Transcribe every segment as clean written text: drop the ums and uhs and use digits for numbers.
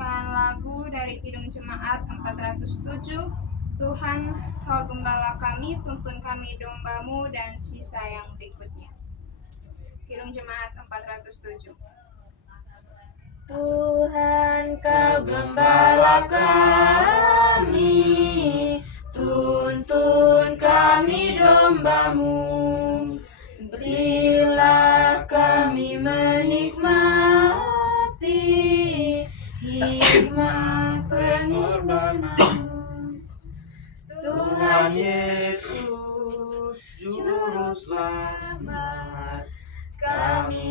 menyanyikan lagu dari Kidung Jemaat 407, Tuhan Kau Gembala Kami, tuntun kami dombamu, dan sisa yang berikutnya. Kidung Jemaat 407. Tuhan Kau Gembala kami, tuntun kami dombamu, berilah kami menikmati hikmat pengorbananmu. Tuhan Yesus, Juru Selamat, kami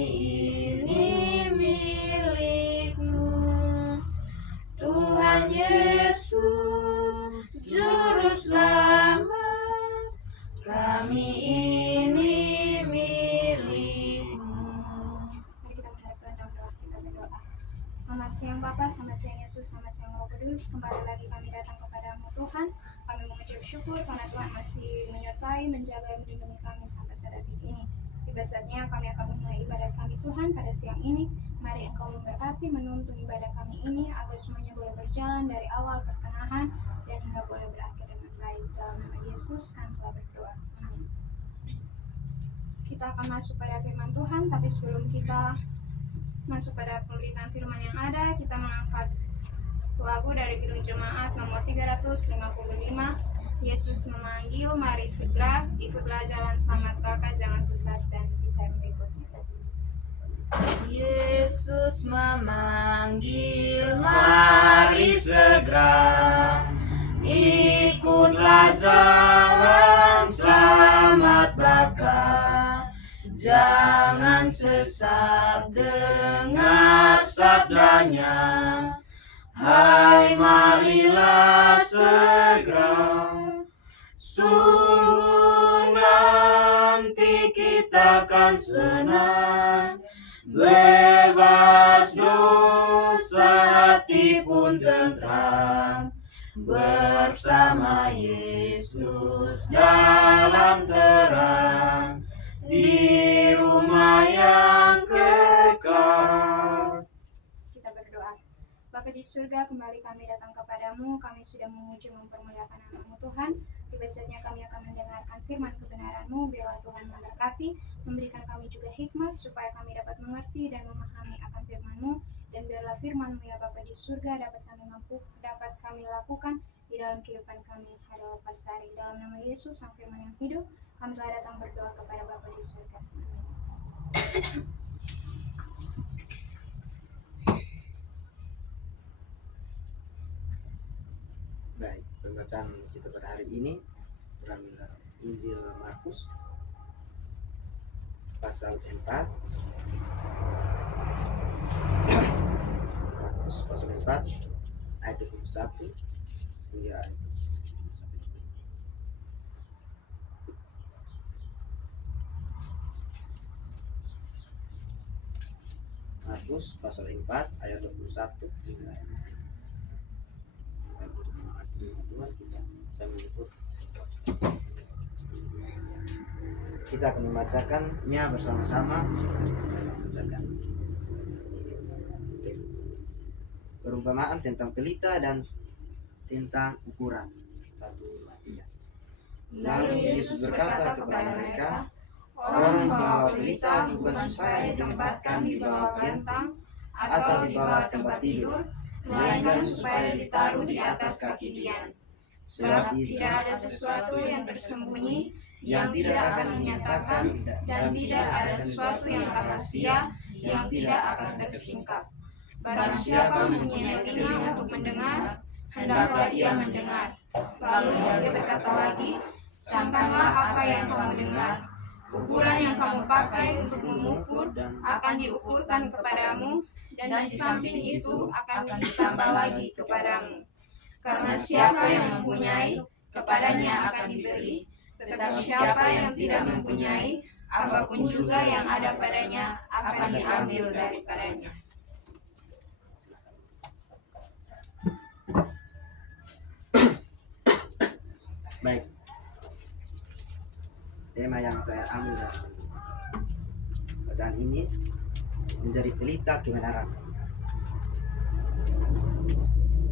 ini milik-Mu. Tuhan Yesus, Juru Selamat, kami ini milik-Mu. Mari kita menghadap Tuhan dalam doa. Kita berdoa. Selamat siang Bapa, selamat siang Yesus, selamat siang Roh Kudus. Kembali lagi kami datang kepadamu Tuhan. Kami mengucap syukur karena Tuhan masih menyertai, menjaga, dan melindungi kami sampai saat detik ini. Tiba saatnya kami akan memulai ibadat kami Tuhan pada siang ini. Mari Engkau memberkati, menuntun ibadah kami ini agar semuanya boleh berjalan dari awal, pertengahan, dan hingga boleh berakhir dengan baik. Dalam nama Yesus kami telah berdoa. Amin. Kita akan masuk pada firman Tuhan, tapi sebelum kita masuk pada pemberitaan firman yang ada, kita mengangkat lagu dari Kidung Jemaat nomor 355, Yesus memanggil, mari segera, ikutlah jalan selamat Bapa, jangan sesat, dan sisa yang berikutnya. Yesus memanggil, mari segera, ikutlah jalan selamat Bapa, jangan sesat, dengar sabdanya. Hai, marilah segera, sungguh nanti kita akan senang, bebas dosa, hati pun tentram, bersama Yesus dalam terang, di rumah yang kekal. Kita berdoa. Bapa di surga, kembali kami datang kepadamu. Kami sudah memuji mempermuliakan nama-Mu Tuhan. Tiba saatnya kami akan mendengarkan firman kebenaran-Mu. Biarlah Tuhan memberkati, memberikan kami juga hikmat supaya kami dapat mengerti dan memahami akan firman-Mu. Dan biarlah firman-Mu ya Bapa di surga dapat kami lakukan di dalam kehidupan kami hari lepas hari. Dalam nama Yesus Sang Firman yang hidup, kami telah datang berdoa kepada Bapa di surga. Amin. Baik, pembacaan kita pada hari ini berambil dari Injil Markus pasal 4. Markus pasal 4 ayat 21 hingga ayat 21. Markus pasal 4 ayat 21 hingga ayat 52. Kita akan membacakannya bersama-sama. Perumpamaan tentang pelita dan tentang ukuran. 1, 2, 3. Lalu Yesus berkata kepada mereka, orang membawa pelita bukan supaya ditempatkan di bawah gantang atau di bawah tempat tidur, melainkan supaya ditaruh di atas kaki dian. Sebab tidak ada sesuatu yang tersembunyi yang tidak akan dinyatakan, dan tidak ada sesuatu yang rahasia yang tidak akan tersingkap. Barang siapa mempunyai telinga untuk mendengar, hendaklah ia mendengar. Lalu dia berkata lagi, camkanlah apa yang kamu dengar. Ukuran yang kamu pakai untuk mengukur akan diukurkan kepadamu, dan di samping itu akan ditambah lagi kepadamu. Karena siapa yang mempunyai, kepadanya akan diberi, tetapi siapa yang tidak mempunyai, apapun juga yang ada padanya akan diambil daripadanya. Baik, tema yang saya ambil dari bacaan ini menjadi pelita kebenaran.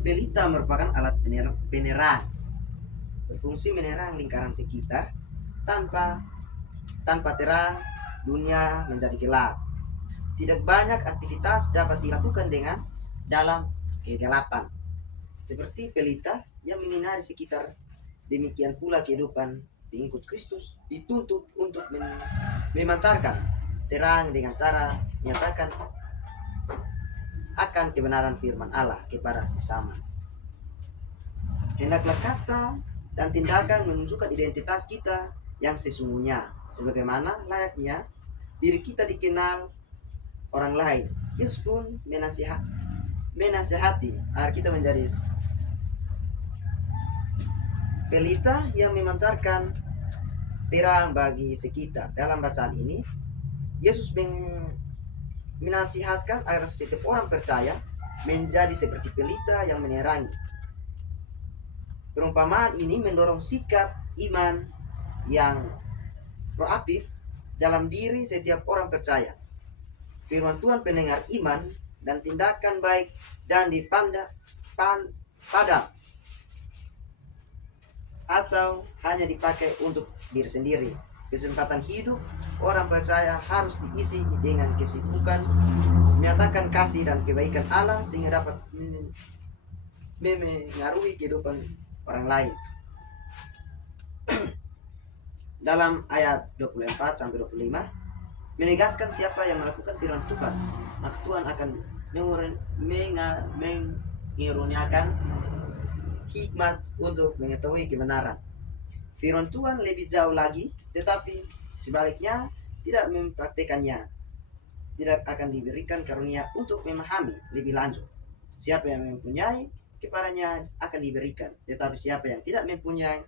Pelita merupakan alat penerang, berfungsi menerang lingkaran sekitar. Tanpa terang, dunia menjadi gelap. Tidak banyak aktivitas dapat dilakukan dalam kegelapan. Seperti pelita yang menyinari sekitar, demikian pula kehidupan pengikut Kristus dituntut untuk memancarkan terang dengan cara menyatakan akan kebenaran firman Allah kepada sesama. Hendaklah kata dan tindakan menunjukkan identitas kita yang sesungguhnya, sebagaimana layaknya diri kita dikenal orang lain. Yesus pun menasihati agar kita menjadi pelita yang memancarkan terang bagi sekitar. Dalam bacaan ini, Yesus menasihatkan agar setiap orang percaya menjadi seperti pelita yang menerangi. Perumpamaan ini mendorong sikap iman yang proaktif dalam diri setiap orang percaya. Firman Tuhan pendengar iman dan tindakan baik jangan padam atau hanya dipakai untuk diri sendiri. Kesempatan hidup orang percaya harus diisi dengan kesibukan menyatakan kasih dan kebaikan Allah sehingga dapat mengaruhi kehidupan orang lain. Dalam ayat 24-25 menegaskan siapa yang melakukan firman Tuhan, maka Tuhan akan mengiruniakan hikmat untuk mengetahui kebenaran. Firman Tuhan lebih jauh lagi, tetapi sebaliknya tidak mempraktekannya, tidak akan diberikan karunia untuk memahami lebih lanjut. Siapa yang mempunyai, kepadanya akan diberikan, tetapi siapa yang tidak mempunyai,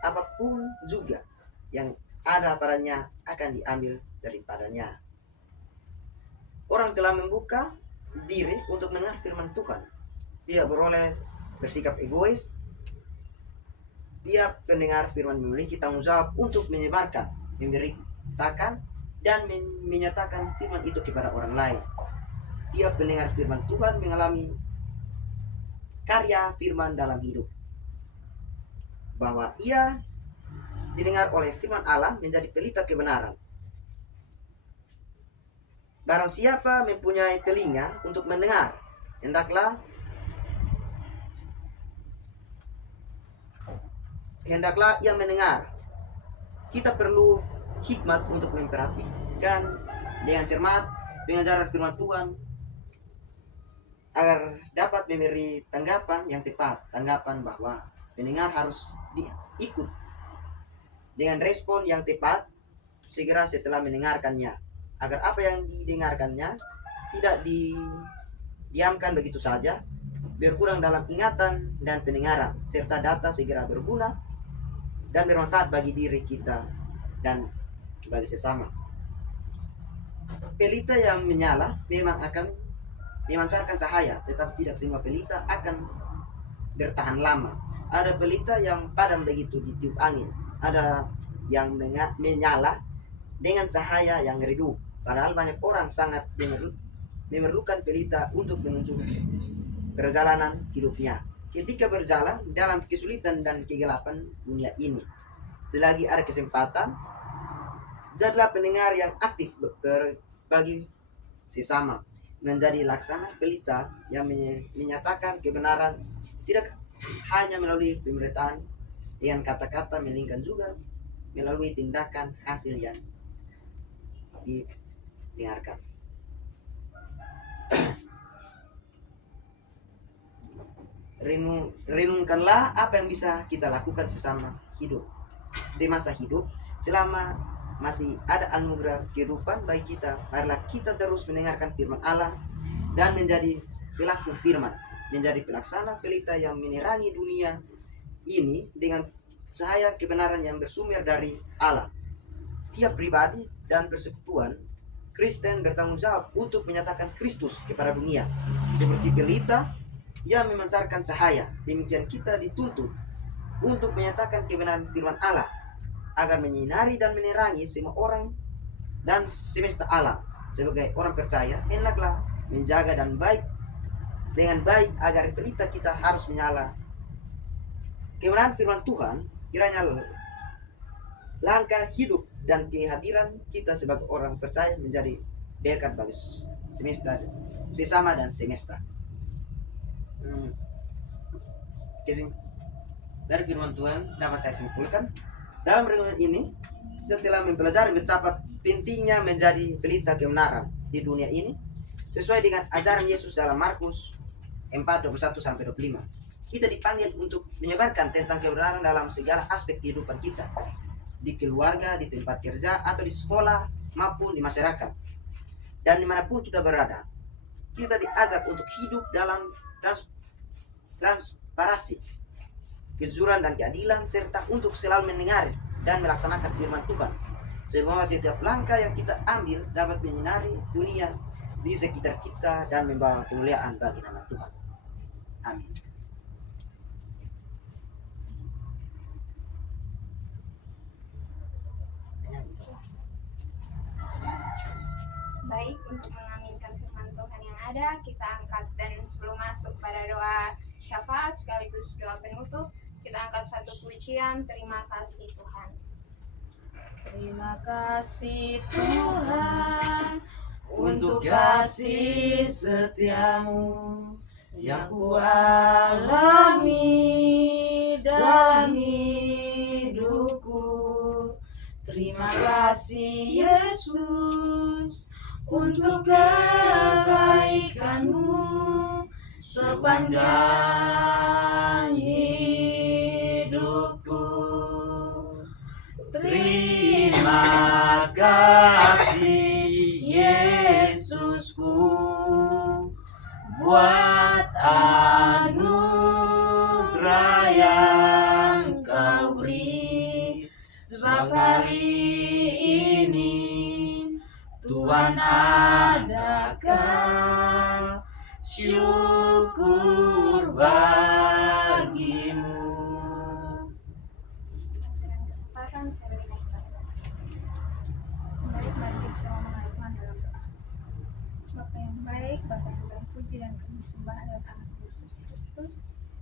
apapun juga yang ada padanya akan diambil daripadanya. Orang telah membuka diri untuk mendengar firman Tuhan. Dia boleh bersikap egois. Tiap pendengar firman memiliki tanggung jawab untuk menyebarkan, memberitakan, dan menyatakan firman itu kepada orang lain. Tiap pendengar firman Tuhan mengalami karya firman dalam hidup, bahwa ia didengar oleh firman Allah menjadi pelita kebenaran. Barang siapa mempunyai telinga untuk mendengar, hendaklah ia mendengar. Kita perlu hikmat untuk memperhatikan dengan cermat pengajaran firman Tuhan agar dapat memberi tanggapan yang tepat, tanggapan bahwa pendengar harus diikut dengan respon yang tepat segera setelah mendengarkannya, agar apa yang didengarkannya tidak didiamkan begitu saja, berkurang dalam ingatan dan pendengaran, serta data segera berguna dan bermanfaat bagi diri kita dan bagi sesama. Pelita yang menyala memang akan memancarkan cahaya, tetapi tidak semua pelita akan bertahan lama. Ada pelita yang padam begitu ditiup angin, ada yang menyala dengan cahaya yang redup. Padahal banyak orang sangat memerlukan pelita untuk menuju perjalanan hidupnya ketika berjalan dalam kesulitan dan kegelapan dunia ini. Selagi ada kesempatan, jadilah pendengar yang aktif bagi sesama, menjadi laksana pelita yang menyatakan kebenaran tidak hanya melalui pemberitaan dengan kata-kata, melainkan juga melalui tindakan hasil yang didengarkan. Renungkanlah apa yang bisa kita lakukan semasa hidup, selama masih ada anugerah kehidupan bagi kita. Marilah kita terus mendengarkan firman Allah dan menjadi pelaku firman, menjadi pelaksana pelita yang menerangi dunia ini dengan cahaya kebenaran yang bersumber dari Allah. Tiap pribadi dan persekutuan Kristen bertanggung jawab untuk menyatakan Kristus kepada dunia seperti pelita yang memancarkan cahaya. Demikian kita dituntut untuk menyatakan kebenaran firman Allah agar menyinari dan menerangi semua orang dan semesta alam. Sebagai orang percaya, hendaklah menjaga dan baik dengan baik agar pelita kita harus menyala. Kebenaran firman Tuhan kiranya langkah hidup dan kehadiran kita sebagai orang percaya menjadi berkat bagi semesta, sesama dan semesta. Dari firman Tuhan dapat saya simpulkan, dalam renungan ini kita telah mempelajari betapa pentingnya menjadi pelita kebenaran di dunia ini sesuai dengan ajaran Yesus dalam Markus 4:21-25. Kita dipanggil untuk menyebarkan tentang kebenaran dalam segala aspek kehidupan kita, di keluarga, di tempat kerja, atau di sekolah maupun di masyarakat. Dan dimanapun kita berada, kita diajak untuk hidup dalam transparansi, kejujuran dan keadilan, serta untuk selalu mendengar dan melaksanakan firman Tuhan. Semoga setiap langkah yang kita ambil dapat menyinari dunia di sekitar kita dan membawa kemuliaan bagi nama Tuhan. Amin. Baik, untuk mengaminkan firman Tuhan yang ada, kita angkat, dan sebelum masuk pada doa syafaat sekaligus doa penutup, kita angkat satu pujian, terima kasih Tuhan. Terima kasih Tuhan untuk kasih setiamu yang kualami dalam hidupku. Terima kasih Yesus untuk kebaikanmu sepanjang hidupku. Terima kasih Yesusku buat anugerah yang kau beri, sebab hari ini Tuhan adakan syukur bagimu. Dengan kesempatan saya berikan kepada kembali bersama Tuhan dalam doa. Bapa yang baik, Bapa yang dalam puji dan kami sembah lewat anak Yesus Kristus.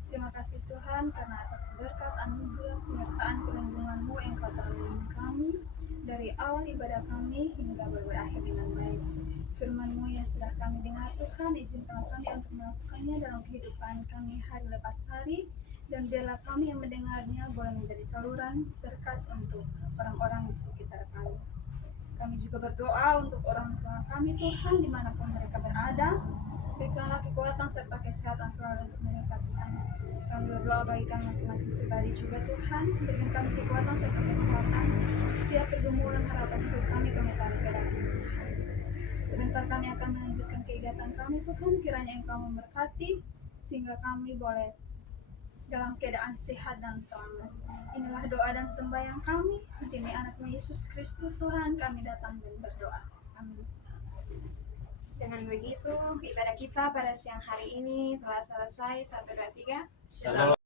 Terima kasih Tuhan karena atas berkat anugerah penyertaan perlindungan-Mu yang Kau tolong kami dari awal ibadah kami hingga berakhir dengan baik. Firman-Mu yang sudah kami dengar Tuhan, izinkan kami untuk melakukannya dalam kehidupan kami hari lepas hari, dan biarlah kami yang mendengarnya boleh menjadi saluran berkat untuk orang-orang di sekitar kami. Kami juga berdoa untuk orang tua kami Tuhan dimanapun mereka berada. Berikanlah kekuatan serta kesehatan selalu untuk mereka Tuhan. Kami berdoa bagi kami masing-masing pribadi juga Tuhan. Berikan kami kekuatan serta kesehatan. Setiap pergumulan harapan hidup kami tarik ke dalam Tuhan. Sebentar kami akan melanjutkan kegiatan kami Tuhan. Kiranya Engkau memberkati sehingga kami boleh dalam keadaan sehat dan selamat. Inilah doa dan sembahyang kami. Demi anak-Mu Yesus Kristus Tuhan kami datang dan berdoa. Amin. Dengan begitu, ibadah kita pada siang hari ini telah selesai. 1, 2, 3. Salam.